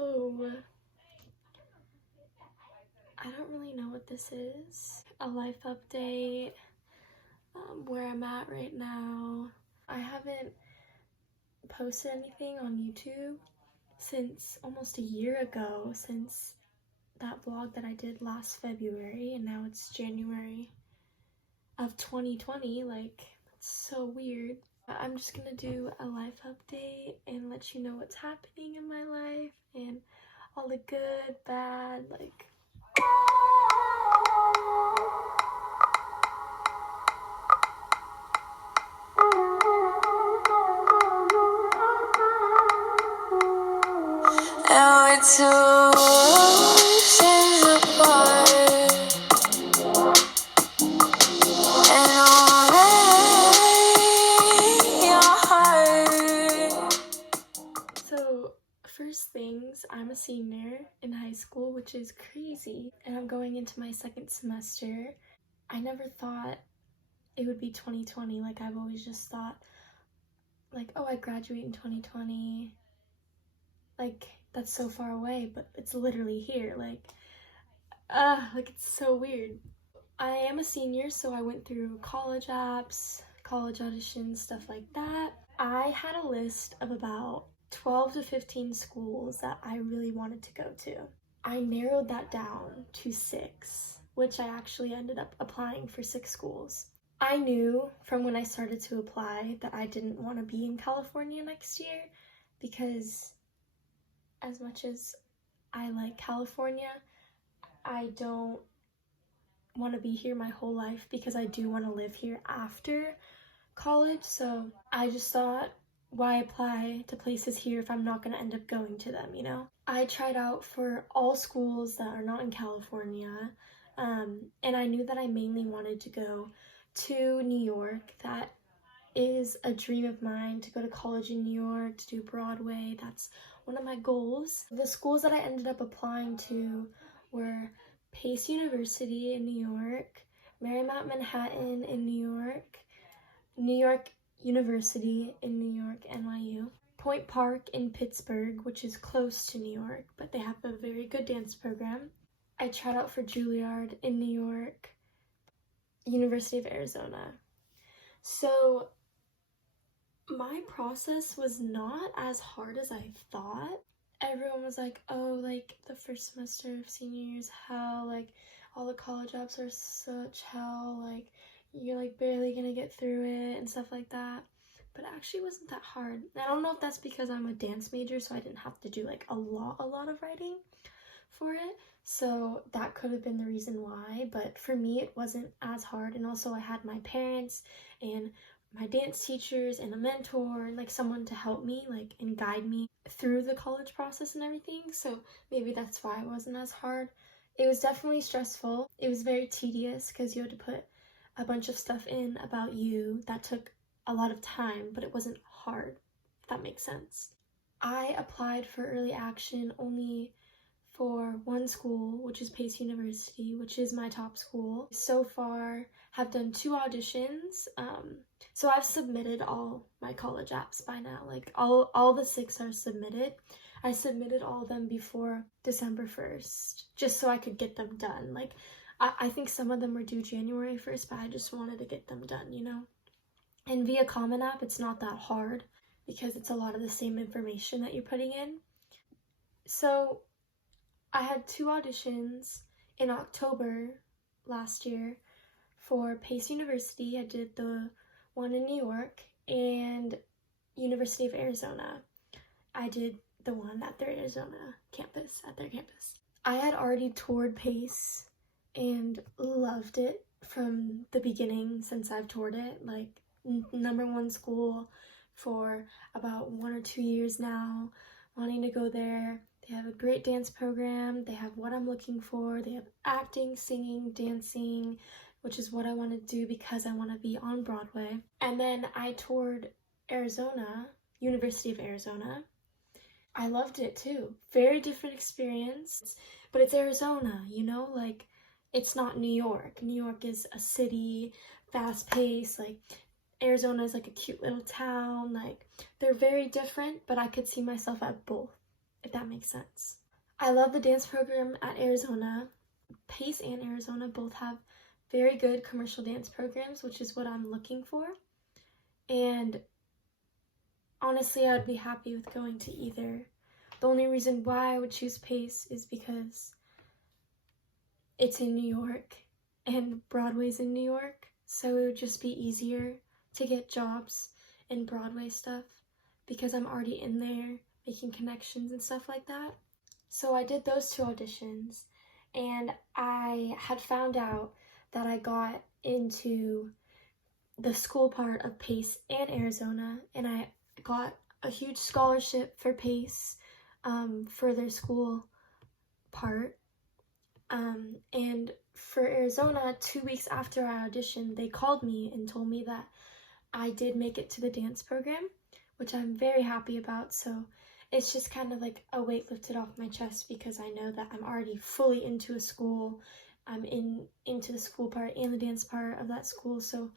So, I don't really know what this is. A life update, where I'm at right now. I haven't posted anything on YouTube since almost a year ago, since that vlog that I did last February, and now it's January of 2020. Like, it's so weird. I'm just gonna do a life update and let you know what's happening in my life and all the good, bad, like. Now it's two oceans apart, and already your heart. So, first things, I'm a senior in high school, which is crazy, and I'm going into my second semester. I never thought it would be 2020. Like, I've always just thought, like, oh, I graduate in 2020. Like, that's so far away, but it's literally here. Like, it's so weird. I am a senior, so I went through college apps, college auditions, stuff like that. I had a list of about 12 to 15 schools that I really wanted to go to. I narrowed that down to 6, which I actually ended up applying for 6 schools. I knew from when I started to apply that I didn't want to be in California next year, because as much as I like California, I don't want to be here my whole life, because I do want to live here after college. So I just thought, why apply to places here if I'm not going to end up going to them, you know? I tried out for all schools that are not in California, and I knew that I mainly wanted to go to New York. That is a dream of mine, to go to college in New York, to do Broadway. That's one of my goals. The schools that I ended up applying to were Pace University in New York, Marymount Manhattan in New York University in New York, NYU, Point Park in Pittsburgh, which is close to New York, but they have a very good dance program. I tried out for Juilliard in New York, University of Arizona. So my process was not as hard as I thought. Everyone was like, oh, like, the first semester of senior year is hell, like, all the college apps are such hell, like, you're like barely gonna get through it and stuff like that. But it actually wasn't that hard. I don't know if that's because I'm a dance major, so I didn't have to do like a lot of writing for it, so that could have been the reason why. But for me, it wasn't as hard. And also, I had my parents and my dance teachers and a mentor and like someone to help me, like, and guide me through the college process and everything. So maybe that's why it wasn't as hard. It was definitely stressful. It was very tedious because you had to put a bunch of stuff in about you that took a lot of time, but it wasn't hard, if that makes sense. I applied for early action only for one school, which is Pace University, which is my top school. So far, have done 2 auditions. So I've submitted all my college apps by now. Like, all the 6 are submitted. I submitted all of them before December 1st, just so I could get them done. Like, I think some of them were due January 1st, but I just wanted to get them done, you know? And via Common App, it's not that hard because it's a lot of the same information that you're putting in. So I had 2 auditions in October last year for Pace University. I did the one in New York, and University of Arizona. I did the one at their Arizona campus, at their campus. I had already toured Pace and loved it from the beginning since I've toured it. Like, number 1 school for about 1 or 2 years now, wanting to go there. They have a great dance program. They have what I'm looking for. They have acting, singing, dancing, which is what I want to do because I want to be on Broadway. And then I toured Arizona, University of Arizona. I loved it too. Very different experience, but it's Arizona, you know? Like, it's not New York. New York is a city, fast-paced. Like, Arizona is like a cute little town. Like, they're very different, but I could see myself at both. if that makes sense. I love the dance program at Arizona. Pace and Arizona both have very good commercial dance programs, which is what I'm looking for. And honestly, I'd be happy with going to either. The only reason why I would choose Pace is because it's in New York and Broadway's in New York, so it would just be easier to get jobs in Broadway stuff because I'm already in there making connections and stuff like that. So I did those 2 auditions, and I had found out that I got into the school part of Pace and Arizona, and I got a huge scholarship for Pace for their school part. And for Arizona, 2 weeks after I auditioned, they called me and told me that I did make it to the dance program, which I'm very happy about. So it's just kind of like a weight lifted off my chest because I know that I'm already fully into a school. I'm into the school part and the dance part of that school. So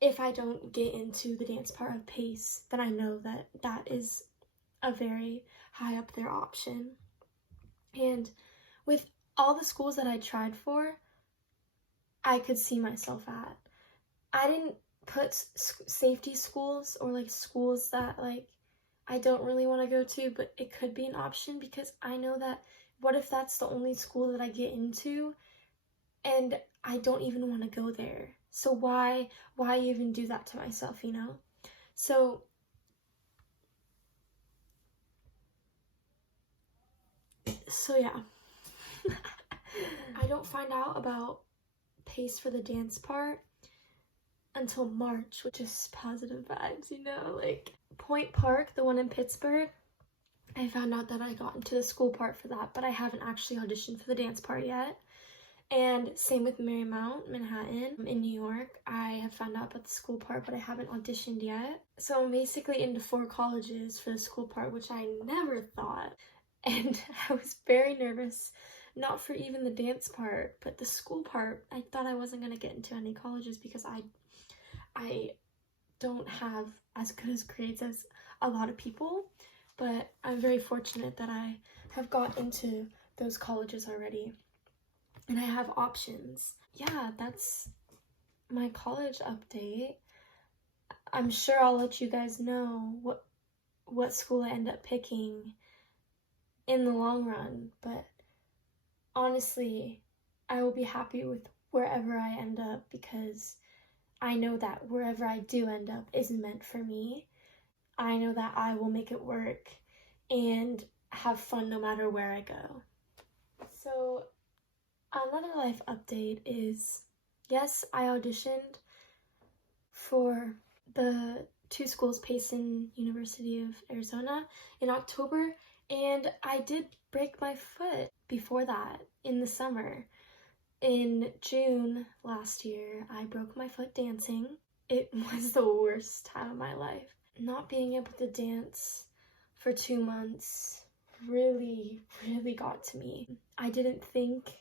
if I don't get into the dance part of Pace, then I know that that is a very high up there option. And with all the schools that I tried for, I could see myself at. I didn't put safety schools or like schools that like I don't really want to go to, but it could be an option because I know that what if that's the only school that I get into and I don't even want to go there? So why even do that to myself, you know? So yeah. I don't find out about Pace for the dance part until March, which is positive vibes, you know? Like Point Park, the one in Pittsburgh, I found out that I got into the school part for that, but I haven't actually auditioned for the dance part yet. And same with Marymount, Manhattan, in New York. I have found out about the school part, but I haven't auditioned yet. So I'm basically into 4 colleges for the school part, which I never thought. And I was very nervous, not for even the dance part, but the school part. I thought I wasn't going to get into any colleges because I don't have as good as grades as a lot of people, but I'm very fortunate that I have got into those colleges already. And I have options. Yeah, that's my college update. I'm sure I'll let you guys know what school I end up picking in the long run, but honestly, I will be happy with wherever I end up because I know that wherever I do end up is meant for me. I know that I will make it work and have fun no matter where I go. So another life update is, yes, I auditioned for the 2 schools, Pace and University of Arizona, in October, and I did break my foot before that in the summer. In June last year, I broke my foot dancing. It was the worst time of my life. Not being able to dance for 2 months really got to me. I didn't think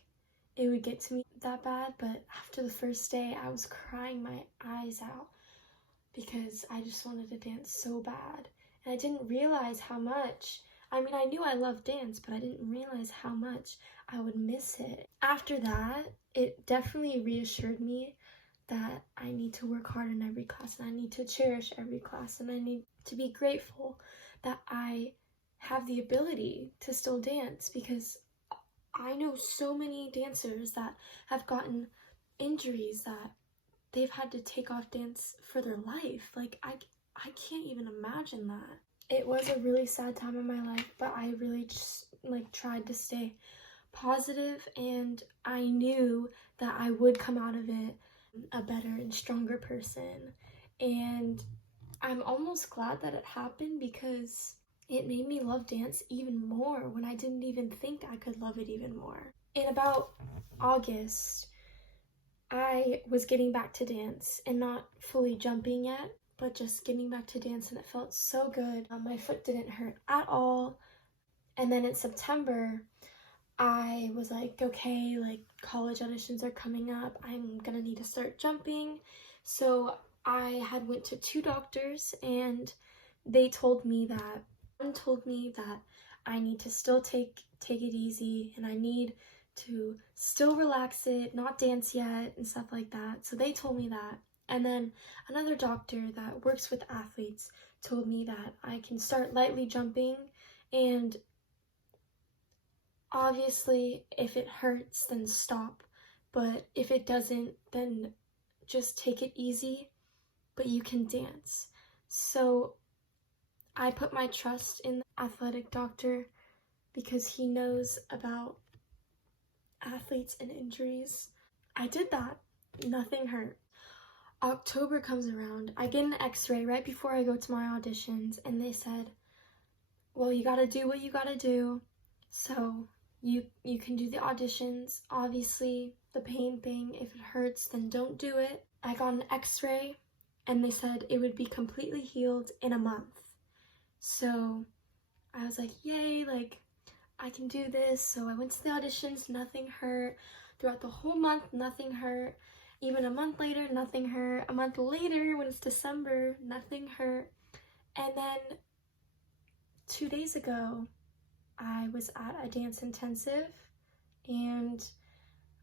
it would get to me that bad, but after the first day, I was crying my eyes out because I just wanted to dance so bad. And I didn't realize how much. I mean, I knew I loved dance, but I didn't realize how much I would miss it. After that, it definitely reassured me that I need to work hard in every class, and I need to cherish every class, and I need to be grateful that I have the ability to still dance, because I know so many dancers that have gotten injuries that they've had to take off dance for their life. Like, I can't even imagine that. It was a really sad time in my life, but I really just tried to stay positive, and I knew that I would come out of it a better and stronger person. And I'm almost glad that it happened because it made me love dance even more when I didn't even think I could love it even more. In about August, I was getting back to dance and not fully jumping yet, but just getting back to dance, and it felt so good. My foot didn't hurt at all. And then in September, I was like, okay, like college auditions are coming up. I'm gonna need to start jumping. So I had went to 2 doctors, and they told me that One told me that I need to still take it easy and I need to still relax it, not dance yet and stuff like that. So they told me that. And then another doctor that works with athletes told me that I can start lightly jumping, and obviously if it hurts then stop, but if it doesn't then just take it easy, but you can dance. So I put my trust in the athletic doctor because he knows about athletes and injuries. I did that. Nothing hurt. October comes around. I get an x-ray right before I go to my auditions, and they said, well, you gotta do what you gotta do. So you can do the auditions. Obviously, the pain thing, if it hurts, then don't do it. I got an x-ray, and they said it would be completely healed in a month. So I was like, yay, like, I can do this. So I went to the auditions, nothing hurt. Throughout the whole month, nothing hurt. Even a month later, nothing hurt. A month later, when it's December, nothing hurt. And then 2 days ago, I was at a dance intensive and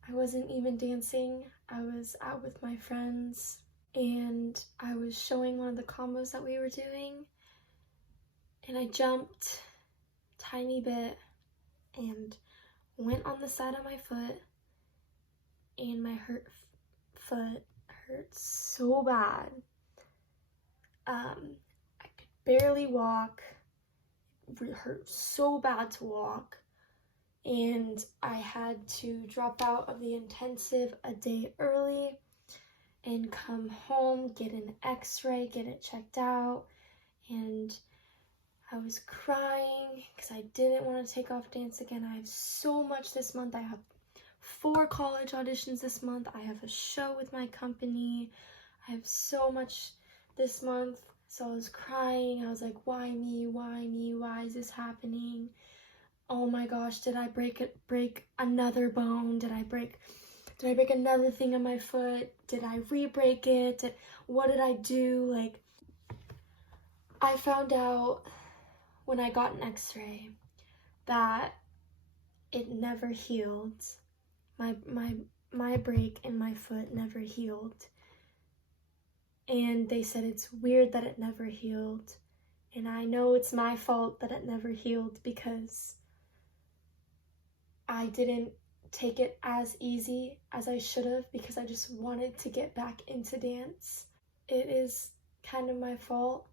I wasn't even dancing. I was out with my friends and I was showing one of the combos that we were doing, and I jumped a tiny bit and went on the side of my foot, and my foot hurt so bad. I could barely walk. It hurt so bad to walk, and I had to drop out of the intensive a day early and come home, get an x-ray, get it checked out, and I was crying because I didn't want to take off dance again. I have so much this month. I have 4 college auditions this month. I have a show with my company. I have so much this month. So I was crying. I was like, why me? Why me? Why is this happening? Oh my gosh, did I break another bone? Did I break another thing on my foot? Did I re-break it? What did I do? Like, I found out when I got an x-ray that it never healed. My break in my foot never healed. And they said it's weird that it never healed. And I know it's my fault that it never healed because I didn't take it as easy as I should have because I just wanted to get back into dance. It is kind of my fault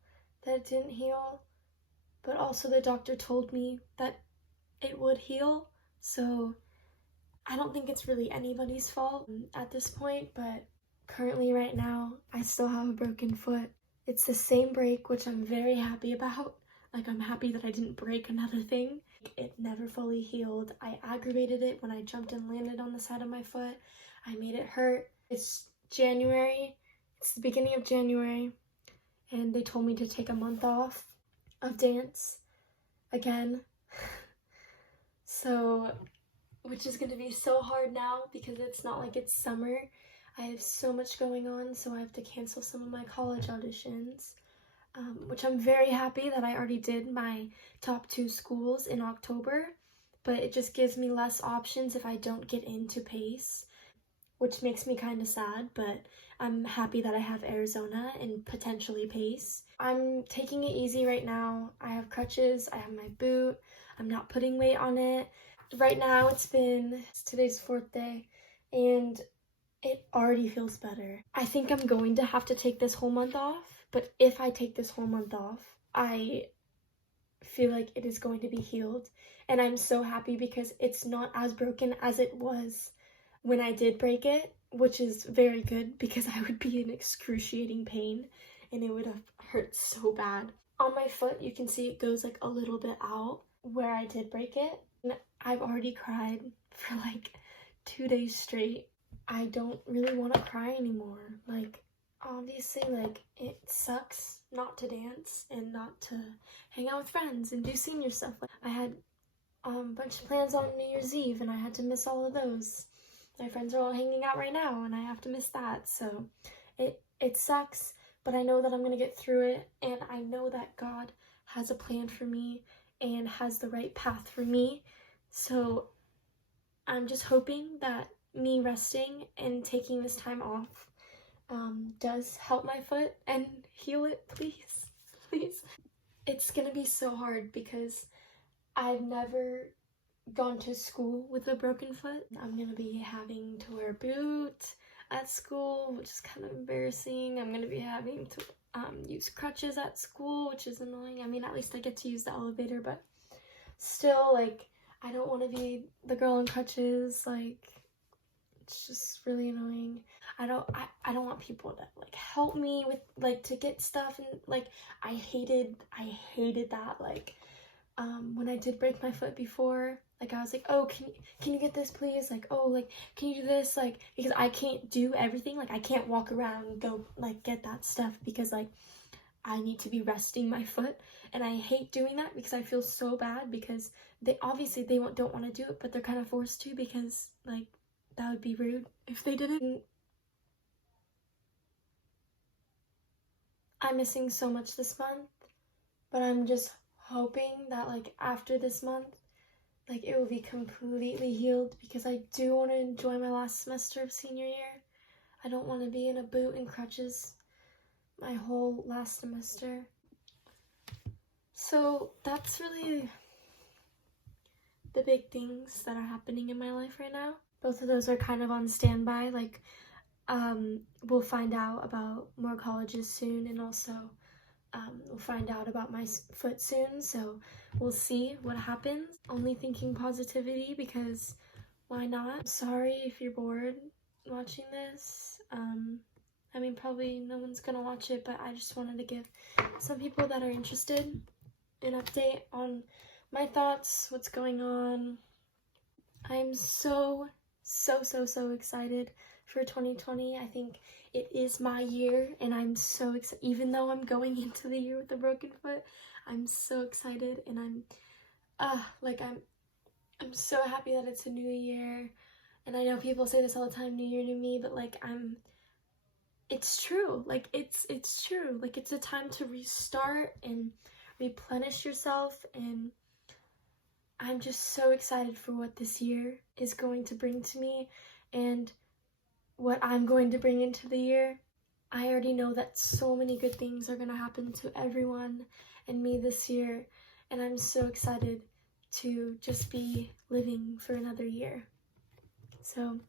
that it didn't heal, but also the doctor told me that it would heal, so I don't think it's really anybody's fault at this point, but currently right now, I still have a broken foot. It's the same break, which I'm very happy about. Like, I'm happy that I didn't break another thing. It never fully healed. I aggravated it when I jumped and landed on the side of my foot. I made it hurt. It's January. It's the beginning of January, and they told me to take a month off of dance again. So, which is going to be so hard now because it's not like it's summer. I have so much going on, so I have to cancel some of my college auditions, which I'm very happy that I already did my top 2 schools in October, but it just gives me less options if I don't get into Pace, which makes me kind of sad, but I'm happy that I have Arizona and potentially Pace. I'm taking it easy right now. I have crutches, I have my boot, I'm not putting weight on it. Right now today's 4th day, and it already feels better. I think I'm going to have to take this whole month off, but if I take this whole month off, I feel like it is going to be healed, and I'm so happy because it's not as broken as it was when I did break it, which is very good because I would be in excruciating pain and it would have hurt so bad. On my foot, you can see it goes like a little bit out where I did break it. And I've already cried for like 2 days straight. I don't really want to cry anymore. Like, obviously, like, it sucks not to dance and not to hang out with friends and do senior stuff. I had a bunch of plans on New Year's Eve and I had to miss all of those. My friends are all hanging out right now and I have to miss that. So it sucks, but I know that I'm going to get through it, and I know that God has a plan for me and has the right path for me. So I'm just hoping that me resting and taking this time off does help my foot and heal it, please. Please. It's gonna be so hard because I've never gone to school with a broken foot. I'm gonna be having to wear a boot at school, which is kind of embarrassing. I'm gonna be having to use crutches at school, which is annoying. I mean, at least I get to use the elevator, but still, like, I don't want to be the girl in crutches. Like, it's just really annoying. I don't want people to like help me with like to get stuff, and like I hated that. Like when I did break my foot before, like I was like, oh, can you get this please? Like, oh, like can you do this? Like, because I can't do everything. Like I can't walk around and go like get that stuff because like I need to be resting my foot, and I hate doing that because I feel so bad because they obviously don't want to do it, but they're kind of forced to because like that would be rude if they didn't. I'm missing so much this month, but I'm just hoping that like after this month, like it will be completely healed because I do want to enjoy my last semester of senior year. I don't want to be in a boot and crutches my whole last semester. So that's really the big things that are happening in my life right now. Both of those are kind of on standby. Like we'll find out about more colleges soon, and also we'll find out about my foot soon, so we'll see what happens. Only thinking positivity because why not? Sorry if you're bored watching this. I mean, probably no one's gonna watch it, but I just wanted to give some people that are interested an update on my thoughts, what's going on. I'm so excited for 2020. I think it is my year, and I'm so excited. Even though I'm going into the year with a broken foot, I'm so excited, and I'm so happy that it's a new year. And I know people say this all the time, new year, new me, but like it's true. Like it's true. Like it's a time to restart and replenish yourself, and I'm just so excited for what this year is going to bring to me and what I'm going to bring into the year. I already know that so many good things are going to happen to everyone and me this year, and I'm so excited to just be living for another year. So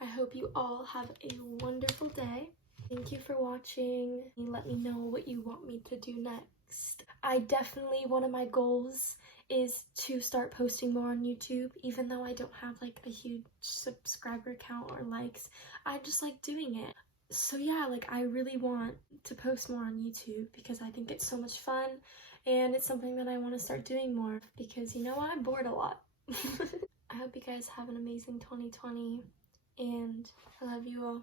I hope you all have a wonderful day. Thank you for watching. Let me know what you want me to do next. One of my goals is to start posting more on YouTube, even though I don't have like a huge subscriber count or likes. I just like doing it. So yeah, like I really want to post more on YouTube because I think it's so much fun, and it's something that I want to start doing more because you know what, I'm bored a lot. I hope you guys have an amazing 2020, and I love you all.